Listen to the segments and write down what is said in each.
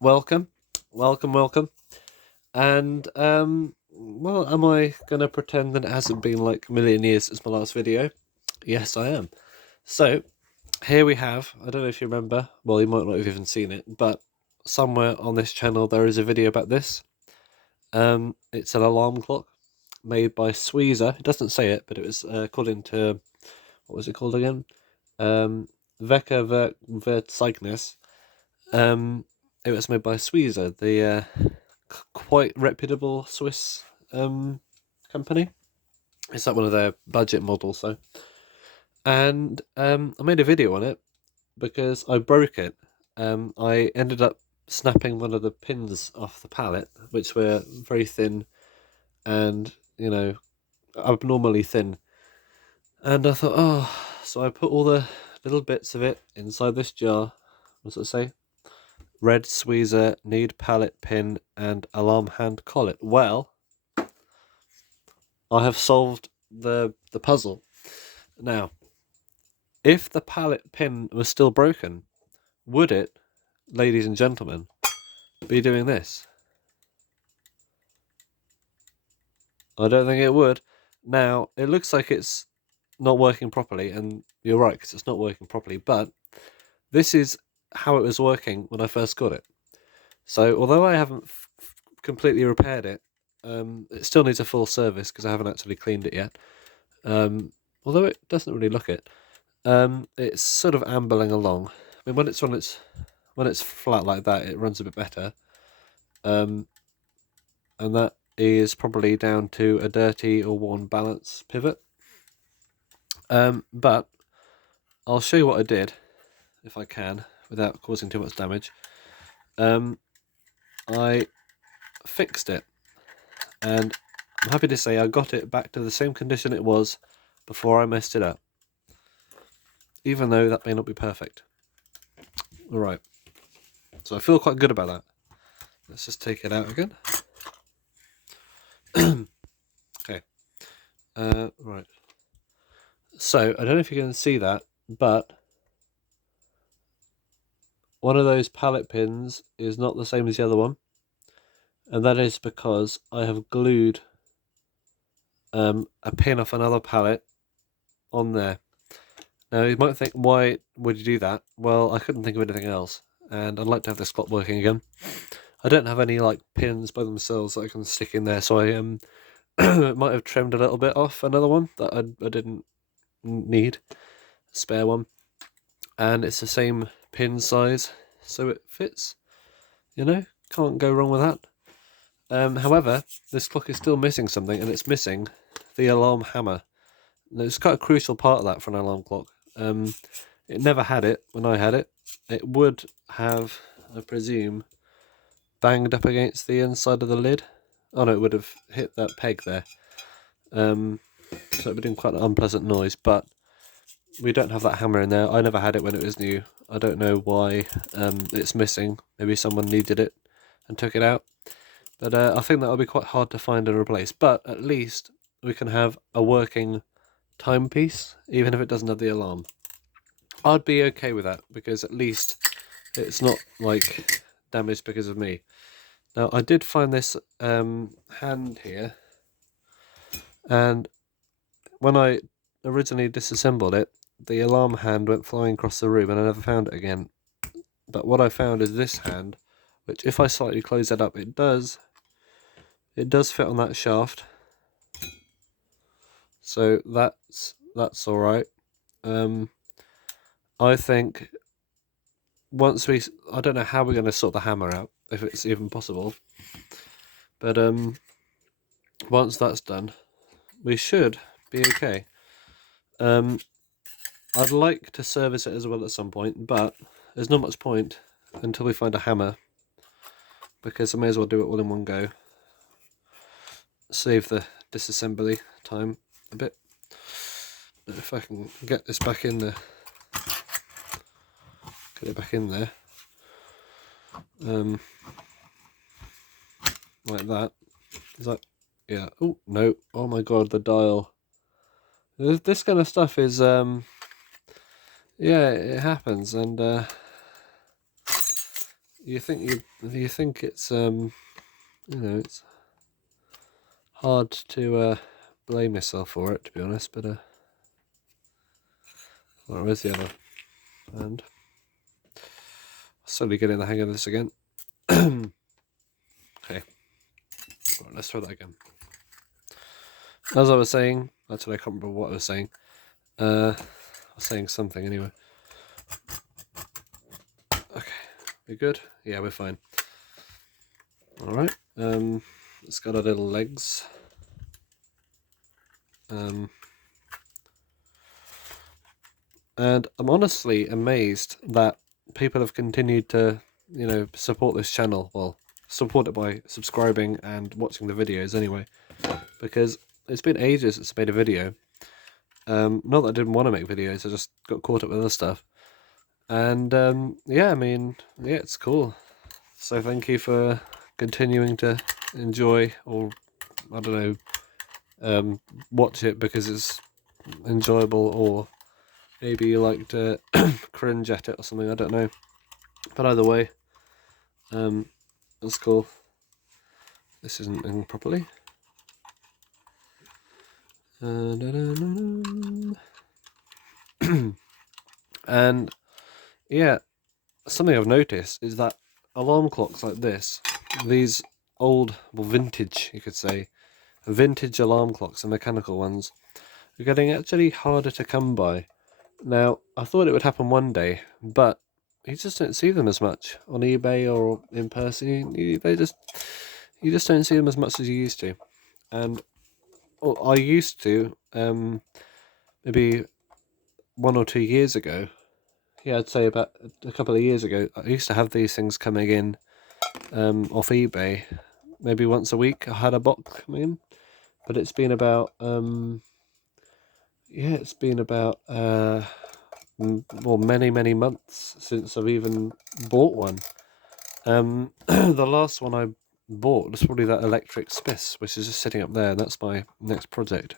welcome, welcome. And well, am I gonna pretend that it hasn't been like a million years since my last video? Yes, I am. So here we have. I don't know if you remember. Well, you might not have even seen it, but somewhere on this channel there is a video about this. It's an alarm clock made by Swiza. It doesn't say it, but it was according to what was it called again? Veka Vertzeichnis. It was made by Swiza, the quite reputable Swiss company. It's like one of their budget models, so. And I made a video on it because I broke it. I ended up snapping one of the pins off the pallet, which were very thin and, abnormally thin. And I thought, oh, so I put all the little bits of it inside this jar. What does it say? Red Sweezer, need pallet pin, and alarm hand collet. Well, I have solved the puzzle. Now, if the pallet pin was still broken, would it, ladies and gentlemen, be doing this? I don't think it would. Now, it looks like it's not working properly, and you're right, because it's not working properly, but this is how it was working when I first got it. So, although I haven't completely repaired it, it still needs a full service because I haven't actually cleaned it yet. Although it doesn't really look it. It's sort of ambling along. I mean, when it's flat like that, it runs a bit better. And that is probably down to a dirty or worn balance pivot. But I'll show you what I did, if I can, without causing too much damage. I fixed it, and I'm happy to say I got it back to the same condition it was before I messed it up. Even though that may not be perfect. Alright. So I feel quite good about that. Let's just take it out again. Okay. Right. So, I don't know if you can see that, but one of those pallet pins is not the same as the other one. And that is because I have glued a pin off another pallet on there. Now, you might think, why would you do that? Well, I couldn't think of anything else, and I'd like to have this clock working again. I don't have any like pins by themselves that I can stick in there, so I might have trimmed a little bit off another one that I didn't need, spare one, and it's the same pin size, so it fits. Can't go wrong with that. However, this clock is still missing something, and it's missing the alarm hammer. Now, it's quite a crucial part of that for an alarm clock. It never had it when I had it. It would have, I presume, banged up against the inside of the lid. Oh no, it would have hit that peg there. So it would be doing quite an unpleasant noise, but we don't have that hammer in there. I never had it when it was new. I don't know why it's missing. Maybe someone needed it and took it out. But I think that'll be quite hard to find and replace. But at least we can have a working timepiece, even if it doesn't have the alarm. I'd be okay with that, because at least it's not like damaged because of me. Now, I did find this hand here, and when I originally disassembled it, the alarm hand went flying across the room and I never found it again. But what I found is this hand, which if I slightly close it up, it does fit on that shaft. So that's all right. I think I don't know how we're going to sort the hammer out, if it's even possible. But once that's done, we should be okay. I'd like to service it as well at some point, but there's not much point until we find a hammer, because I may as well do it all in one go. Save the disassembly time a bit. But if I can get this back in there, get it back in there, like that. Is that? Yeah. Oh no! Oh my god, the dial. This kind of stuff is yeah, it happens, and you think it's you know, it's hard to blame yourself for it, to be honest, but where's the other hand? Slowly getting the hang of this again. Okay, right, let's try that again. As I was saying, actually I can't remember what I was saying. I was saying something anyway. Okay, we good? Yeah, we're fine. Alright, it's got our little legs. And I'm honestly amazed that people have continued to, you know, support this channel. Well, support it by subscribing and watching the videos anyway, because it's been ages since I made a video. Not that I didn't want to make videos, I just got caught up with other stuff. And yeah, I mean, yeah, it's cool. So thank you for continuing to enjoy, or I don't know, watch it because it's enjoyable, or maybe you like to cringe at it or something, I don't know. But either way, that's cool. This isn't in properly. And yeah, something I've noticed is that alarm clocks like this, these old, well, vintage, you could say, vintage alarm clocks, the mechanical ones, are getting actually harder to come by. Now, I thought it would happen one day, but you just don't see them as much on eBay or in person. You just don't see them as much as you used to. And I used to, maybe 1 or 2 years ago. Yeah, I'd say about a couple of years ago, I used to have these things coming in off eBay. Maybe once a week I had a box coming in. But it's been about, well, many months since I've even bought one. The last one I bought was probably that electric Spiss, which is just sitting up there. That's my next project.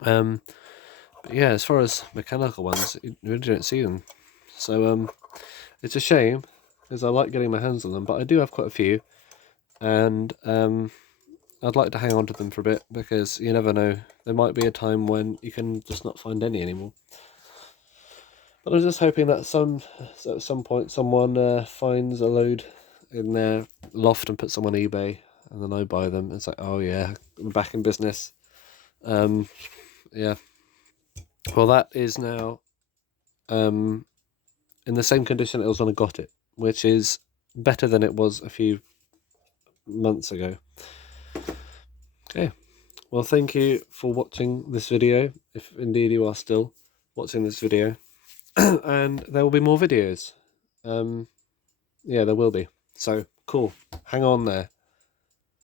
But yeah, as far as mechanical ones, you really don't see them. So it's a shame, because I like getting my hands on them, but I do have quite a few, and I'd like to hang on to them for a bit, because you never know, there might be a time when you can just not find any anymore. But I'm just hoping that at some point someone finds a load in their loft and puts them on eBay, and then I buy them. It's like, oh yeah, I'm back in business. Yeah. Well, that is now in the same condition it was when I got it, which is better than it was a few months ago. Okay. Well, thank you for watching this video, if indeed you are still watching this video. And there will be more videos. Yeah, there will be. So, cool. Hang on there.